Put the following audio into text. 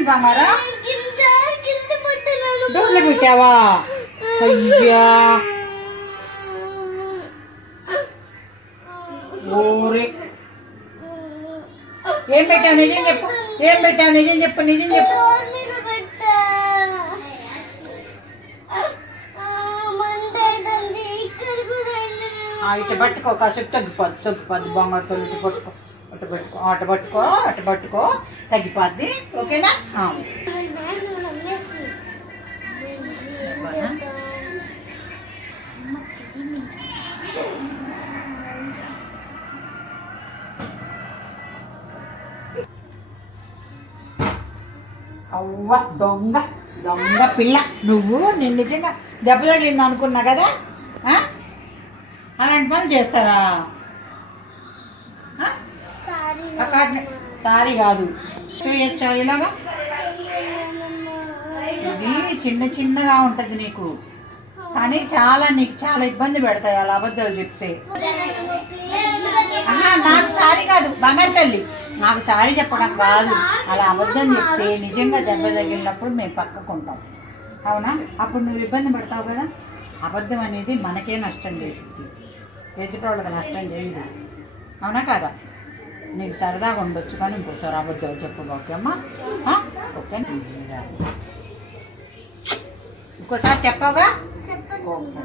ఏమైంది బంగారా? డోర్లు పెట్టావా? అయ్యా ఓరే ఏం పెట్టావు? నిజం చెప్పు. ఏం పెట్టావు? నిజం చెప్పు. నిజం చెప్పు. ఇటు పట్టుకో, కాసేపు తగ్గిపోద్ది బంగారుతో. ఇటు పట్టుకో, అటు పట్టుకో, అటు పట్టుకో, అటు పట్టుకో, తగ్గిపోద్ది. ఓకేనా? అవ్వ దొంగ దొంగ పిల్ల నువ్వు. నేను నిజంగా దెబ్బ తగిలింది అనుకున్నా కదా. అలాంటి పనులు చేస్తారా? సారీ కాదు, చూయచ్చా ఇలాగా? ఇది చిన్న చిన్నగా ఉంటుంది నీకు, కానీ నీకు చాలా ఇబ్బంది పెడతాయి అలా అబద్ధాలు చెప్తే. నాకు సారీ కాదు బంగారు తల్లి, నాకు సారీ చెప్పడం కాదు. అలా అబద్ధం చెప్తే నిజంగా దెబ్బ తగిలినప్పుడు మేము పక్కకుంటాం. అవునా? అప్పుడు నువ్వు ఇబ్బంది పడతావు కదా. అబద్ధం అనేది మనకే నష్టం చేసింది, ఎదుటోళ్ళకి నష్టం చేయదు. అవునా కాదా? నీకు సరదాగా ఉండొచ్చు కానీ ఇంకోసారి అబద్ధాలు చెప్పు. ఓకే అమ్మా? ఓకే, ఇంకోసారి చెప్పావుగా? ఓకే.